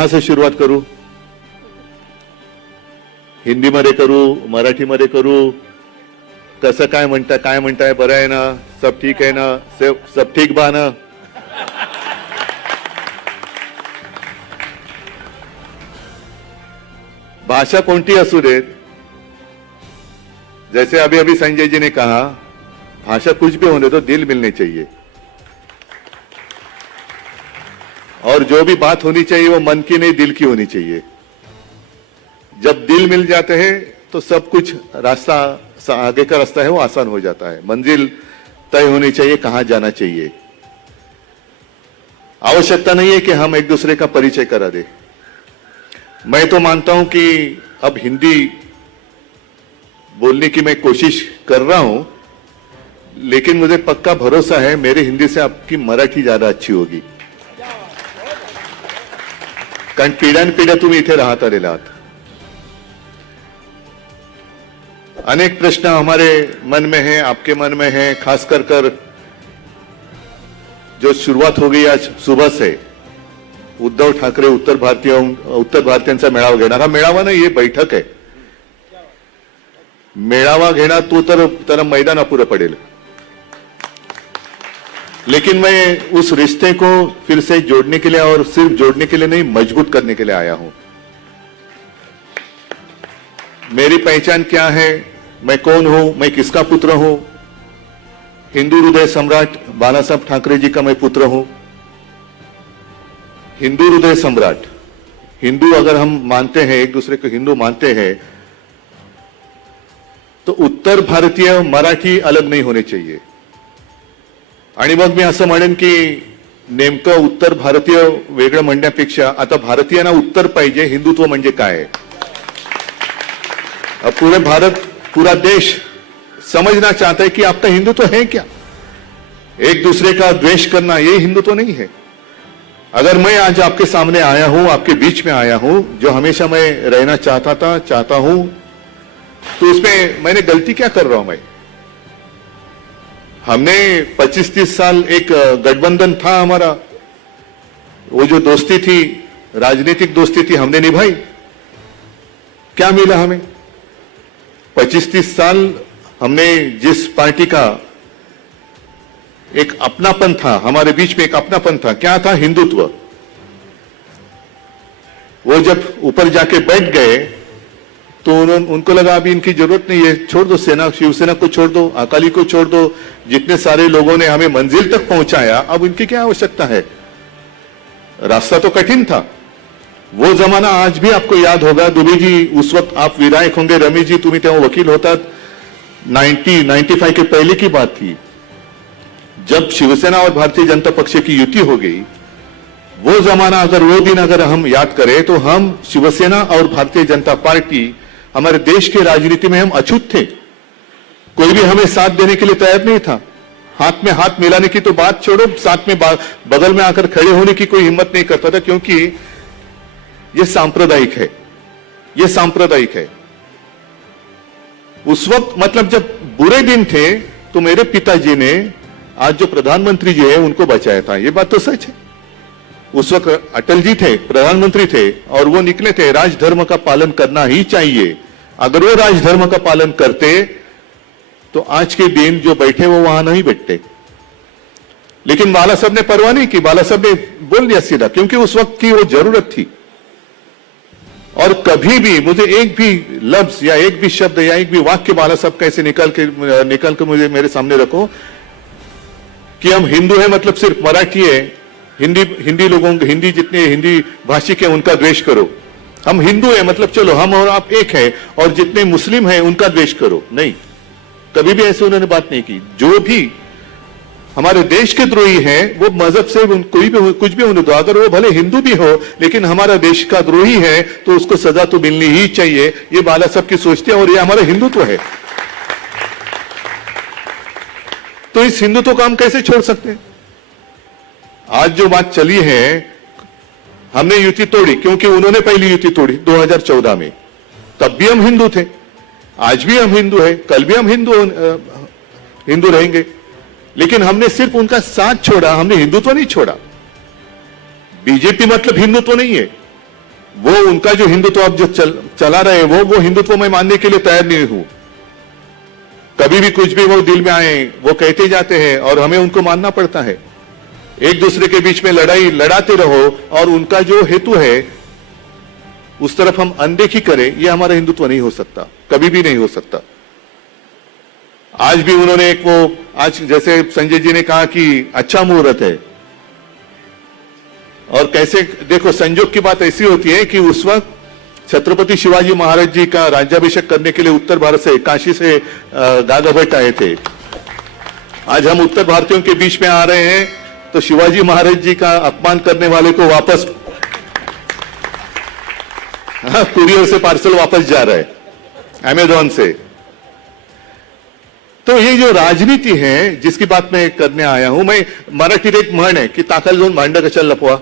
कहां से शुरुआत करू? हिंदीमध्ये करू, मराठीमध्ये करू, कसं काय म्हणताय? बरं आहे ना? सब ठीक आहे ना? सब ठीक बा ना? भाषा कोणती असू देत, जैसे अभी अभी संजय जी ने कहा, भाषा कुछ भी होने दो, दिल मिलने चाहिए, और जो भी बात होनी चाहिए वो मन की नहीं दिल की होनी चाहिए। जब दिल मिल जाते हैं तो सब कुछ रास्ता, आगे का रास्ता है वो आसान हो जाता है। मंजिल तय होनी चाहिए, कहां जाना चाहिए। आवश्यकता नहीं है कि हम एक दूसरे का परिचय करा दे। मैं तो मानता हूं कि अब हिंदी बोलने की मैं कोशिश कर रहा हूं, लेकिन मुझे पक्का भरोसा है मेरी हिंदी से आपकी मराठी ज्यादा अच्छी होगी, कारण पिढ्यानपिढ्या तुम्ही इथे राहत आलेला आहात। अनेक प्रश्न हमारे मन में है, आपके मन में है, खासकर कर जो शुरुआत हो गई आज सुबह से, उद्धव ठाकरे उत्तर भारतीयांचा मेळावा घेणार। हा मेळावा नाही, ये बैठक है। मेळावा घेणार तो तर त्याला मैदान अपुरं पडेल, लेकिन मैं उस रिश्ते को फिर से जोड़ने के लिए, और सिर्फ जोड़ने के लिए नहीं, मजबूत करने के लिए आया हूं। मेरी पहचान क्या है, मैं कौन हूं, मैं किसका पुत्र हूं? हिंदू हृदय सम्राट बाला साहब ठाकरे जी का मैं पुत्र हूं। हिंदू हृदय सम्राट, हिंदू अगर हम मानते हैं, एक दूसरे को हिंदू मानते हैं, तो उत्तर भारतीय मराठी अलग नहीं होने चाहिए। आणि मग मी असं म्हणेन की नेमकं उत्तर भारतीय वेगळं म्हणण्यापेक्षा आता भारतीयांना उत्तर पाहिजे, हिंदुत्व म्हणजे काय। अब पूरे भारत, पूरा देश समझना चाहता है कि आपका हिंदुत्व है क्या। एक दूसरे का द्वेष करना ये हिंदुत्व नहीं है। अगर मैं आज आपके सामने आया हूं, आपके बीच में आया हूं, जो हमेशा मैं रहना चाहता हूं, तो इसमें मैंने गलती क्या कर रहा हूं? मैं, हमने 25-30 साल एक गठबंधन था हमारा, वो जो दोस्ती थी, राजनीतिक दोस्ती थी, हमने निभाई। क्या मिला हमें? 25-30 साल हमने जिस पार्टी का एक अपनापन था, हमारे बीच में एक अपनापन था, क्या था? हिंदुत्व। वो जब ऊपर जाके बैठ गए तो उनको लगा अभी इनकी जरूरत नहीं है, छोड़ दो, सेना शिवसेना को छोड़ दो, अकाली को छोड़ दो, जितने सारे लोगों ने हमें मंजिल तक पहुंचाया, अब इनकी क्या आवश्यकता है। रास्ता तो कठिन था। वो जमाना आज भी आपको याद होगा। दुबे जी उस वक्त आप विधायक होंगे, रमेश जी तुम्हें तेव्हा वकील होता, 95 के पहले की बात थी, जब शिवसेना और भारतीय जनता पक्ष की युति हो गई। वो जमाना, अगर वो दिन अगर हम याद करें, तो हम शिवसेना और भारतीय जनता पार्टी हमारे देश के राजनीति में हम अछूत थे। कोई भी हमें साथ देने के लिए तैयार नहीं था। हाथ में हाथ मिलाने की तो बात छोड़ो, साथ में बगल में आकर खड़े होने की कोई हिम्मत नहीं करता था, क्योंकि ये सांप्रदायिक है, ये सांप्रदायिक है। उस वक्त मतलब जब बुरे दिन थे, तो मेरे पिताजी ने आज जो प्रधानमंत्री जी है उनको बचाया था। ये बात तो सच है। उस वक्त अटल जी थे, प्रधानमंत्री थे, और वो निकले थे राजधर्म का पालन करना ही चाहिए। अगर वो राजधर्म का पालन करते तो आज के दिन जो बैठे वो वहां नहीं बैठते। लेकिन बाला साहब ने परवाह नहीं की, बाला साहब ने बोल दिया सीधा, क्योंकि उस वक्त की वो जरूरत थी। और कभी भी मुझे एक भी लफ्ज या एक भी शब्द या एक भी वाक्य बाला साहब का ऐसे निकाल के मुझे मेरे सामने रखो कि हम हिंदू हैं मतलब सिर्फ मराठी है, हिंदी लोगों, हिंदी जितने हिंदी भाषिक है उनका द्वेष करो। हम हिंदू हैं मतलब चलो हम और आप एक है, और जितने मुस्लिम हैं उनका द्वेष करो। नहीं, कभी भी ऐसे उन्होंने बात नहीं की। जो भी हमारे देश के द्रोही हैं, वो मजहब से कोई भी कुछ भी होने दो, अगर वो भले हिंदू भी हो लेकिन हमारा देश का द्रोही है तो उसको सजा तो मिलनी ही चाहिए। ये बाला साहब की सोचते हैं, और ये हमारा हिंदुत्व है। तो इस हिंदुत्व को हम कैसे छोड़ सकते हैं? आज जो बात चली है, हमने युति तोड़ी क्योंकि उन्होंने पहली युति तोड़ी 2014 में। तब भी हम हिंदू थे, आज भी हम हिंदू हैं, कल भी हम हिंदू रहेंगे। लेकिन हमने सिर्फ उनका साथ छोड़ा, हमने हिंदुत्व नहीं छोड़ा। बीजेपी मतलब हिंदुत्व नहीं है। वो उनका जो हिंदुत्व अब जो चला रहे हैं वो हिंदुत्व मैं मानने के लिए तैयार नहीं हूं। कभी भी कुछ भी वो दिल में आए वो कहते जाते हैं और हमें उनको मानना पड़ता है। एक दूसरे के बीच में लड़ाई लड़ाते रहो और उनका जो हेतु है उस तरफ हम अनदेखी करें, यह हमारा हिंदुत्व नहीं हो सकता, कभी भी नहीं हो सकता। आज भी उन्होंने एक वो आज जैसे संजय जी ने कहा कि अच्छा मुहूर्त है, और कैसे देखो संजोग की बात ऐसी होती है कि उस वक्त छत्रपति शिवाजी महाराज जी का राज्याभिषेक करने के लिए उत्तर भारत से काशी से दादा भट्ट आए थे। आज हम उत्तर भारतीयों के बीच में आ रहे हैं तो शिवाजी महाराज जी का अपमान करने वाले को वापस कुरियर से पार्सल वापस जा रहा है अमेजॉन से। तो ये जो राजनीति है जिसकी बात मैं करने आया हूं, मैं मराठीत एक म्हण आहे की ताकल जाऊन भांड कशाला लपवा।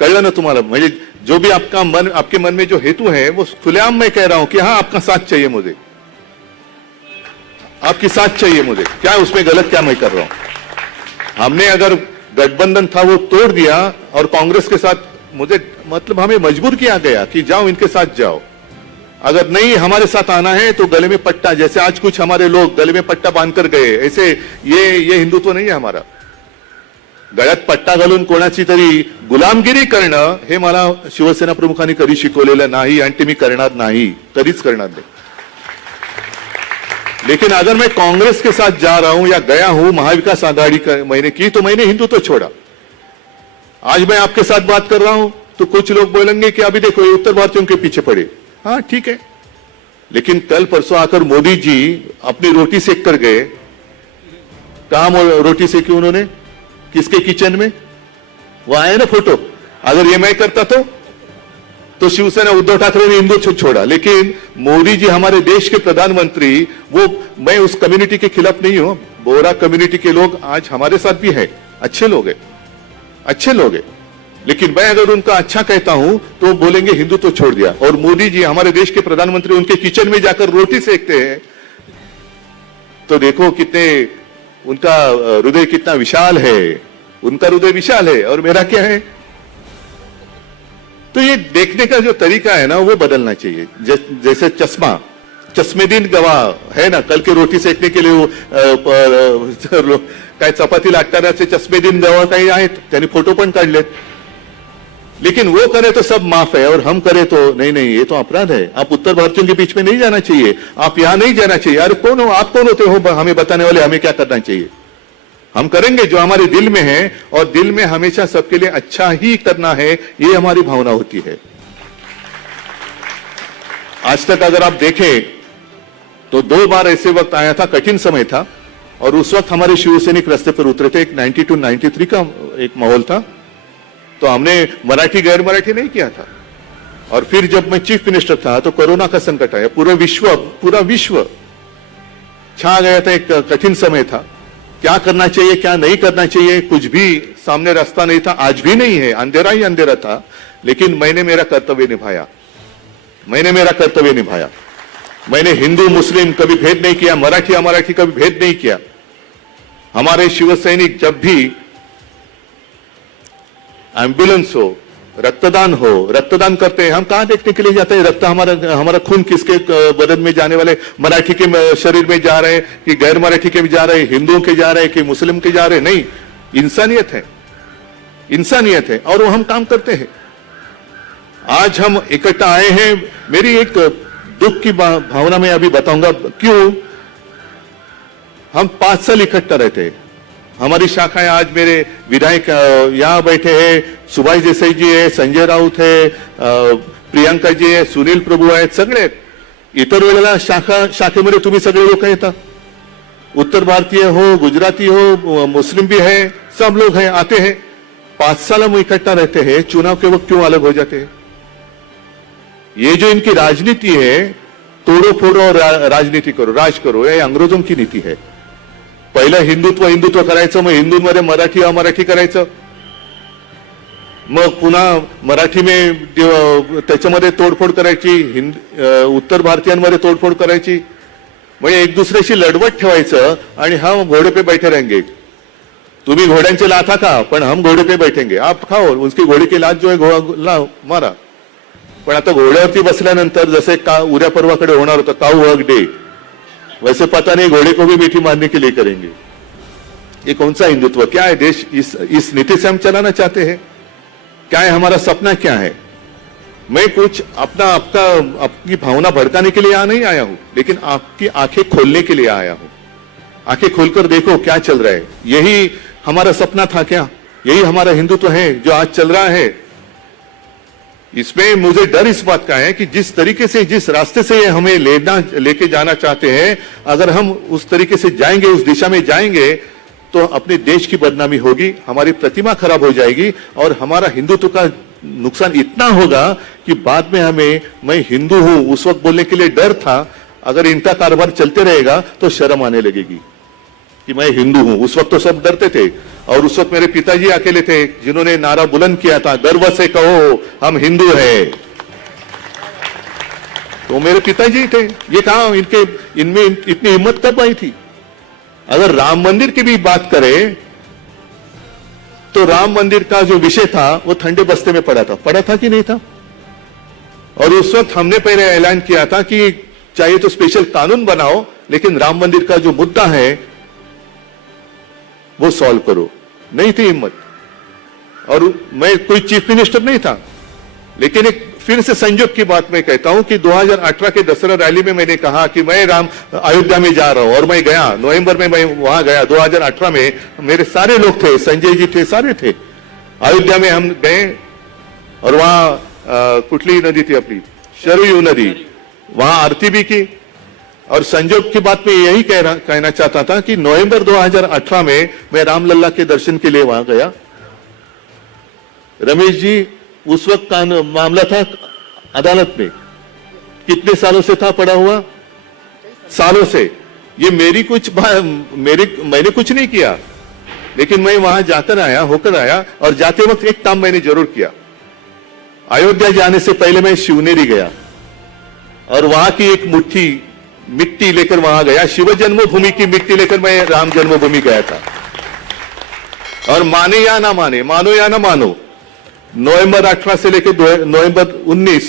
कळलं ना तुम्हाला? म्हणजे जो भी आपका मन, आपके मन में जो हेतु है वो खुलेआम मैं कह रहा हूं कि हाँ आपका साथ चाहिए मुझे, आपकी साथ चाहिए मुझे, क्या उसमें गलत क्या मैं कर रहा हूं? हमने अगर गठबंधन था वो तोड़ दिया और कांग्रेस के साथ मुझे मतलब हमें मजबूर किया गया कि जाओ इनके साथ जाओ, अगर नहीं हमारे साथ आना है तो गले में पट्टा, जैसे आज कुछ हमारे लोग गले में पट्टा बांधकर गए, ऐसे ये हिंदुत्व नहीं है हमारा। गळ्यात पट्टा घालून कोणाची तरी गुलामगिरी करणं हे मला शिवसेना प्रमुखांनी कधी शिकवलेलं नाही आणि ते मी करणार नाही, कधीच करणार नाही। लेकिन अगर मैं कांग्रेस के साथ जा रहा हूं या गया हूं महाविकास आघाड़ी मैंने की तो मैंने हिंदुत्व छोड़ा। आज मैं आपके साथ बात कर रहा हूं तो कुछ लोग बोलेंगे कि अभी देखो ये उत्तर भारतीयों के पीछे पड़े। हाँ ठीक है, लेकिन कल परसों आकर मोदी जी अपनी रोटी सेक कर गए। कहां रोटी सेकी उन्होंने? किसके किचन में? वो आए ना फोटो। अगर ये मैं करता तो शिवसेना उद्धव ठाकरे ने हिंदू छोड़ा, लेकिन मोदी जी हमारे देश के प्रधानमंत्री, वो मैं उस कम्युनिटी के खिलाफ नहीं हूं। बोरा कम्युनिटी के लोग आज हमारे साथ भी है, अच्छे लोग हैं, अच्छे लोग हैं, लेकिन मैं अगर उनका अच्छा कहता हूं तो बोलेंगे हिंदुत्व छोड़ दिया। और मोदी जी हमारे देश के प्रधानमंत्री उनके किचन में जाकर रोटी सेकते हैं तो देखो कितने उनका हृदय कितना विशाल है। उनका हृदय विशाल है और मेरा क्या है? तो ये देखने का जो तरीका है ना वो बदलना चाहिए। जैसे चश्मेदीन गवाह है ना, कल के रोटी सेकने के लिए वो काय चपाती लाटणाऱ्याचे चश्मेदीन गवाह काही आहेत, त्यांनी फोटो पण काढलेत। लेकिन वो करे तो सब माफ है और हम करे तो नहीं, ये तो अपराध है। आप उत्तर भारतीयों के बीच में नहीं जाना चाहिए, आप यहां नहीं जाना चाहिए। अरे कौन हो आप? कौन होते हो हमें बताने वाले? हमें क्या करना चाहिए? हम करेंगे जो हमारे दिल में है, और दिल में हमेशा सबके लिए अच्छा ही करना है, ये हमारी भावना होती है। आज तक अगर आप देखें तो 2 बार ऐसे वक्त आया था, कठिन समय था, और उस वक्त हमारे शिवसैनिक रास्ते पर उतरे थे। एक 92-93 का एक माहौल था, तो हमने मराठी गैर मराठी नहीं किया था। और फिर जब मैं चीफ मिनिस्टर था तो कोरोना का संकट आया, पूरा विश्व छा गया था। एक कठिन समय था, क्या करना चाहिए क्या नहीं करना चाहिए कुछ भी सामने रास्ता नहीं था। आज भी नहीं है, अंधेरा ही अंधेरा था, लेकिन मैंने मेरा कर्तव्य निभाया। मैंने हिंदू मुस्लिम कभी भेद नहीं किया, मराठी अमराठी कभी भेद नहीं किया। हमारे शिवसैनिक जब भी एम्बुलेंस हो, रक्तदान करते हैं, हम कहां देखने के लिए जाते हैं? रक्त हमारा खून किसके बदन में जाने वाले? मराठी के शरीर में जा रहे हैं कि गैर मराठी के भी जा रहे हैं, हिंदुओं के जा रहे हैं कि मुस्लिम के जा रहे हैं? नहीं, इंसानियत है और वो हम काम करते हैं। आज हम इकट्ठा आए हैं। मेरी एक दुख की भावना मैं अभी बताऊंगा क्यों। हम 5 साल इकट्ठा रहते हैं। हमारी शाखाएं, आज मेरे विधायक यहां बैठे हैं, सुभाष देसाई जी है, संजय राउत है, प्रियंका जी है, सुनील प्रभू आहेत, सगळे। इतर वेळेला शाखेमध्ये तुम्ही सगळे लोक येतात, उत्तर भारतीय हो, गुजराती हो, मुस्लिम भी है, सब लोग हैं, आते हैं। 5 साल हम इकट्ठा रहते हैं, चुनाव के वक्त क्यों अलग हो जाते हैं? ये जो इनकी राजनीति है, तोड़ो फोड़ो और राजनीति करो, राज करो, ये अंग्रेजों की नीति है। पहिलं हिंदुत्व करायचं, मग हिंदूंमध्ये मराठी अमराठी करायचं, मग पुन्हा मराठी में त्याच्यामध्ये तोडफोड करायची, उत्तर भारतीयांमध्ये तोडफोड करायची, म्हणजे एक दुसऱ्याशी लढवत ठेवायचं आणि हा घोडे पे बैठे रहेंगे। तुम्ही घोड्यांचे लाथा खा, पण हम घोड़े पे बैठेंगे, आप खाओ, उसकी घोड़ी की लात जो है घोड़ा मारा. पण आता घोड्यावरती बसल्यानंतर जसे का उद्या परवाकडे होणार होतं काऊ हग डे, वैसे पता नहीं घोड़े को भी मीठी मारने के लिए करेंगे. ये कौन सा हिंदुत्व? क्या है देश? इस नीति से हम चलाना चाहते हैं? क्या है हमारा सपना? क्या है? मैं कुछ आपकी भावना भड़काने के लिए यहाँ नहीं आया हूं, लेकिन आपकी आंखें खोलने के लिए आया हूं. आंखें खोलकर देखो क्या चल रहा है. यही हमारा सपना था क्या? यही हमारा हिंदुत्व है जो आज चल रहा है? इसमें मुझे डर इस बात का है कि जिस तरीके से, जिस रास्ते से हमें लेके जाना चाहते हैं, अगर हम उस तरीके से जाएंगे, उस दिशा में जाएंगे, तो अपने देश की बदनामी होगी, हमारी प्रतिमा खराब हो जाएगी और हमारा हिंदुत्व का नुकसान इतना होगा कि बाद में हमें मैं हिंदू हूं उस वक्त बोलने के लिए डर था. अगर इनका कारोबार चलते रहेगा तो शर्म आने लगेगी कि मैं हिंदू हूं. उस वक्त तो सब डरते थे और उस वक्त मेरे पिताजी अकेले थे जिन्होंने नारा बुलंद किया था, गर्व से कहो हम हिंदू हैं. तो मेरे पिताजी थे. ये कहा इनमें इतनी हिम्मत कब आई थी? अगर राम मंदिर की भी बात करें तो राम मंदिर का जो विषय था वो ठंडे बस्ते में पड़ा था कि नहीं था? और उस वक्त हमने पहले ऐलान किया था कि चाहिए तो स्पेशल कानून बनाओ, लेकिन राम मंदिर का जो मुद्दा है वो सॉल्व करो. नहीं थी हिम्मत. और मैं कोई चीफ मिनिस्टर नहीं था, लेकिन एक फिर से संयोग की बात मैं कहता हूं कि 2018 के दशहरा रैली में मैंने कहा कि मैं अयोध्या में जा रहा हूं, और मैं गया. नवंबर में मैं वहां गया 2018 में. मेरे सारे लोग थे, संजय जी थे, सारे थे. अयोध्या में हम गए और वहां कुटली नदी थी अपनी, शरयू नदी, वहां आरती भी की. और संजोग की बात में यही कहना चाहता था कि नवंबर 2018 में मैं रामलल्ला के दर्शन के लिए वहां गया. रमेश जी, उस वक्त का मामला था अदालत में, कितने सालों से था पड़ा हुआ? सालों से. ये मैंने कुछ नहीं किया, लेकिन मैं वहां जाकर आया, होकर आया. और जाते वक्त एक काम मैंने जरूर किया. अयोध्या जाने से पहले मैं शिवनेरी गया और वहां की एक मुट्ठी मिट्टी लेकर वहां गया. शिव जन्मभूमि की मिट्टी लेकर मैं राम जन्मभूमि गया था. और माने या ना माने, मानो या ना मानो, नवंबर 18 से लेकर नवंबर 19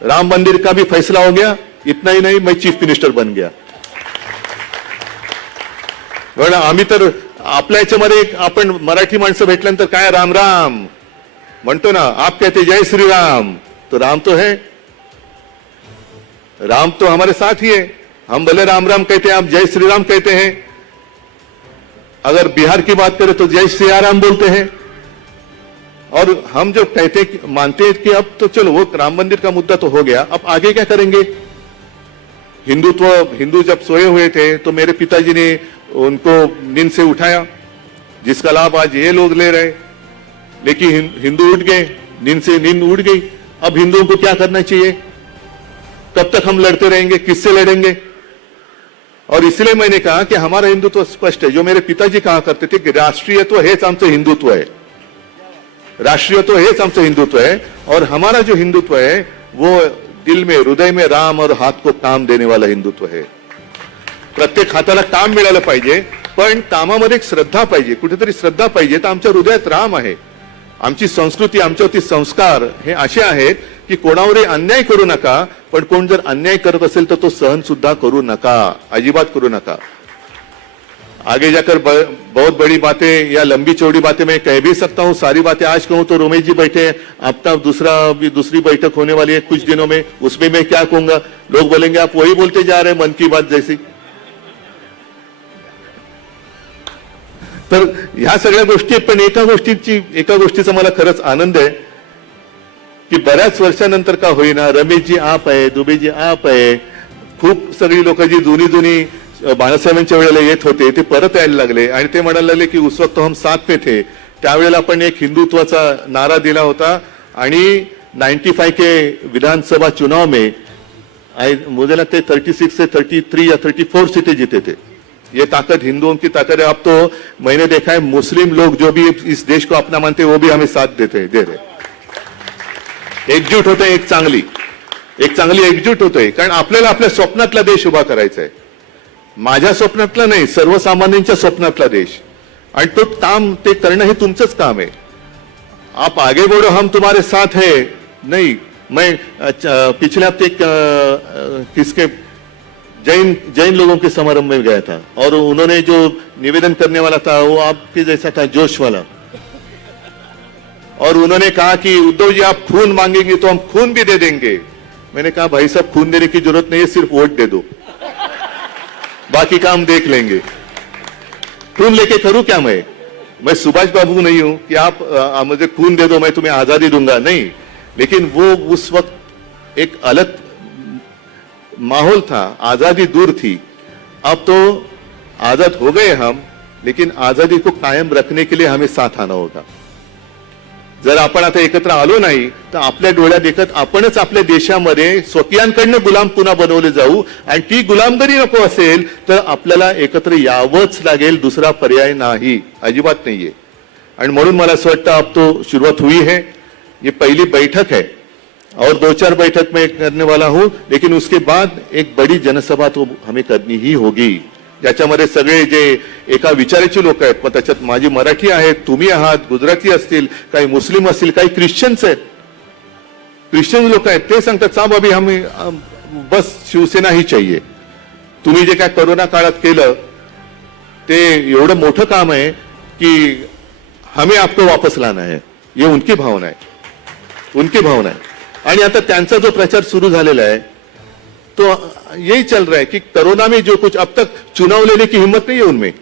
राम मंदिर का भी फैसला हो गया. इतना ही नहीं, मैं चीफ मिनिस्टर बन गया. बरं, आम्ही तर आपल्या याच्यामध्ये आपण मराठी माणसं भेटल्यानंतर काय राम राम म्हणतो ना. आप कहते जय श्री राम, तो राम तो है, राम तो हमारे साथ ही है. हम भले राम राम कहते हैं, आप जय श्री राम कहते हैं. अगर बिहार की बात करें तो जय सिया राम बोलते हैं. और हम जो मानते हैं कि अब तो चलो वो राम मंदिर का मुद्दा तो हो गया, अब आगे क्या करेंगे? हिंदू जब सोए हुए थे तो मेरे पिताजी ने उनको नींद से उठाया, जिसका लाभ आज ये लोग ले रहे. लेकिन हिंदू उठ गए, नींद उड़ गई. अब हिंदुओं को क्या करना चाहिए? कब तक हम लड़ते रहेंगे? किससे लड़ेंगे? और इसलिए मैंने कहा कि हमारा हिंदुत्व स्पष्ट है. जो मेरे पिताजी कहा करते थे कि राष्ट्रीयत्व हेच आमचं हिंदुत्व है, राष्ट्रीयत्व हेच आमचं हिंदुत्व है. और हमारा जो हिंदुत्व है वो दिल में, हृदय में राम और हात को काम देने वाला हिंदुत्व है. प्रत्येक हाताला काम मिळालं पाहिजे, पण कामामध्ये एक श्रद्धा पाहिजे, कुठेतरी श्रद्धा पाहिजे. तर आमच्या हृदयात राम आहे. आमची संस्कृती, आमच्यावरती संस्कार हे असे आहेत की कोणावरही अन्याय करू नका, पण कोण जर अन्याय करत असेल तर तो सहन सुद्धा करू नका, अजिबात करू नका. आगे जाकर बहुत बड़ी बातें या लंबी चौड़ी बातें मैं कह भी सकता हूं. सारी बातें आज कहूं तो रमेश जी बैठे, आपका दूसरी बैठक होने वाली है कुछ दिनों में, उसमें मैं क्या कहूंगा? लोग बोलेंगे आप वही बोलते जा रहे हैं मन की बात जैसी. तर ह्या सगळ्या गोष्टी आहेत. पण एका गोष्टीचा मला खरंच आनंद आहे की बऱ्याच वर्षानंतर का होईना रमेशजी आप आहे, दुबेजी आप आहे, खूप सगळी लोक जी जुनी बाळासाहेबांच्या वेळेला येत होते ते परत यायला लागले. आणि ते म्हणायला लागले की उस वक्त हम साथ में थे. त्यावेळेला आपण एक हिंदुत्वाचा नारा दिला होता. आणि 95 के विधानसभा चुनाव में मुझे लगता है 36 से 33 या 34 सीटें जीते थे. ये ताकत हिंदुओं की ताकत है. अब तो मैंने देखा है मुस्लिम लोग जो भी इस देश को अपना मानते हैं वो भी हमें साथ दे रहे. एकजूट होते, एक चांगली एकजूट होते. कारण आपल्याला आपल्या स्वप्नातला देश उभा करायचा आहे. माझ्या स्वप्नातला नाही, सर्वसामान्यांच्या स्वप्नातला देश. आणि तो काम ते करणं हे तुमचंच काम आहे. आप आगे बढ़ो, हम तुम्हारे साथ है. नहीं, मैं पिछले हफ्ते किसके जैन लोगों के समारंभ में गया था और उन्होंने जो निवेदन करने वाला था वो आपके जैसा था, जोश वाला. और उन्होंने कहा कि उद्धव जी आप खून मांगेंगे तो हम खून भी दे देंगे. मैंने कहा भाई साहब खून देने की जरूरत नहीं है, सिर्फ वोट दे दो, बाकी काम देख लेंगे. खून लेके करूं क्या मैं सुभाष बाबू नहीं हूं कि आप मुझे खून दे दो मैं तुम्हें आजादी दूंगा. नहीं, लेकिन वो उस वक्त एक अलग माहौल था, आजादी दूर थी. अब तो आजाद हो गए हम, लेकिन आजादी को कायम रखने के लिए हमें साथ आना होगा. जर आपण आता एकत्र आलो नाही तर आपल्या डोळ्यात देखत आपणच आपल्या देशामध्ये स्वकीयांकडनं गुलाम पुन्हा बनवले जाऊ. आणि ती गुलामगिरी नको असेल तर आपल्याला एकत्र यावंच लागेल, दुसरा पर्याय नाही, अजिबात नाहीये. आणि म्हणून मला असं वाटतं अब तो शुरुआत हुई है. ये पहली बैठक है और 2-4 बैठक में करने वाला हूं, लेकिन उसके बाद एक बड़ी जनसभा तो हमें करनी ही होगी, ज्याच्यामध्ये सगळे जे एका विचाराचे लोक आहेत. मग त्याच्यात माझी मराठी आहेत, तुम्ही आहात, गुजराती असतील, काही मुस्लिम असतील, काही ख्रिश्चन्स आहेत. ख्रिश्चन लोक आहेत ते सांगतात साहब अभी हमें बस शिवसेना ही चाहिए. तुम्ही जे काय कोरोना काळात केलं ते एवढं मोठं काम आहे की हमें आपको वापस लाना है, ये उनकी भावना है, उनकी भावना है. आणि आता त्यांचा जो प्रचार सुरू झालेला है तो यही चल रहा है कि कोरोना में जो कुछ अब तक चुनाव लेने की हिम्मत नहीं है उनमें,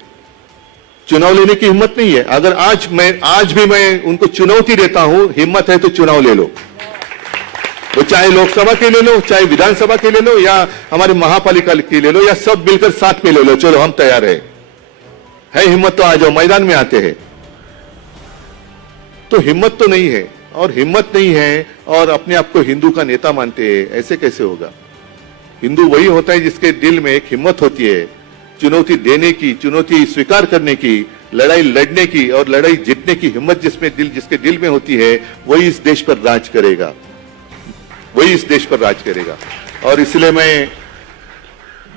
चुनाव लेने की हिम्मत नहीं है. अगर आज भी मैं उनको चुनौती देता हूं, हिम्मत है तो चुनाव ले लो. वो चाहे लोकसभा के ले लो, चाहे विधानसभा के ले लो, या हमारे महापालिका के ले लो, या सब मिलकर साथ में ले लो. चलो हम तैयार है हिम्मत तो आ जाओ, मैदान में आते हैं. तो हिम्मत तो नहीं है, और हिम्मत नहीं है और अपने आप को हिंदू का नेता मानते हैं, ऐसे कैसे होगा. हिंदू वही होता है जिसके दिल में एक हिम्मत होती है, चुनौती देने की, चुनौती स्वीकार करने की, लड़ाई लड़ने की और लड़ाई जीतने की हिम्मत जिसके दिल में होती है, वही इस देश पर राज करेगा, वही इस देश पर राज करेगा. और इसलिए मैं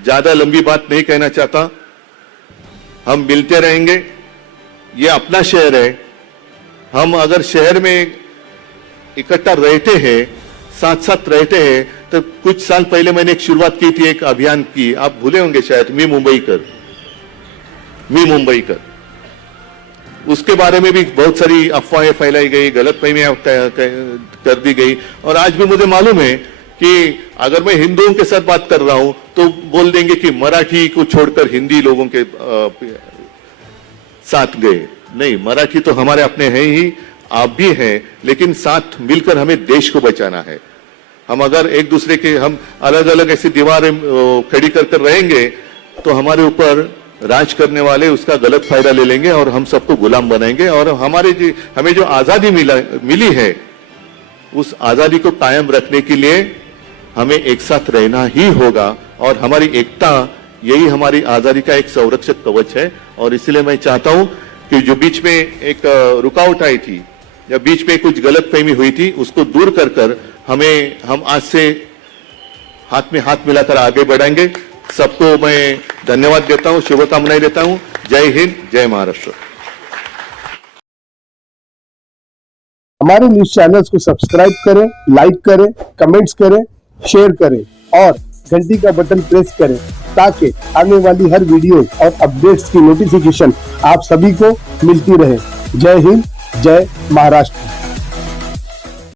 ज्यादा लंबी बात नहीं कहना चाहता. हम मिलते रहेंगे, ये अपना शहर है. हम अगर शहर में इकट्ठा रहते हैं, साथ साथ रहते हैं, तो कुछ साल पहले मैंने एक शुरुआत की थी, एक अभियान की, आप भूले होंगे शायद, मी मुंबईकर. उसके बारे में भी बहुत सारी अफवाहें फैलाई गई, गलतफहमियां कर दी गई. और आज भी मुझे मालूम है कि अगर मैं हिंदुओं के साथ बात कर रहा हूं तो बोल देंगे कि मराठी को छोड़कर हिंदी लोगों के साथ गए. नहीं, मराठी तो हमारे अपने हैं ही, आप भी हैं, लेकिन साथ मिलकर हमें देश को बचाना है. हम अगर एक दूसरे के हम अलग अलग ऐसी दीवारें खड़ी कर रहेंगे तो हमारे ऊपर राज करने वाले उसका गलत फायदा ले लेंगे और हम सबको गुलाम बनाएंगे. और हमें जो आजादी मिली है, उस आजादी को कायम रखने के लिए हमें एक साथ रहना ही होगा. और हमारी एकता यही हमारी आजादी का एक संरक्षक कवच है. और इसलिए मैं चाहता हूं कि जो बीच में एक रुकावट आई थी या बीच में कुछ गलतफहमी हुई थी, उसको दूर कर हम आज से हाथ में हाथ मिलाकर आगे बढ़ेंगे. सबको मैं धन्यवाद देता हूं, शुभकामनाएं देता हूं. जय हिंद, जय महाराष्ट्र. हमारे न्यूज चैनल्स को सब्सक्राइब करें, लाइक करें, कमेंट्स करें, शेयर करें और घंटी का बटन प्रेस करें ताकि आने वाली हर वीडियो और अपडेट्स की नोटिफिकेशन आप सभी को मिलती रहे. जय हिंद, जय महाराष्ट्र.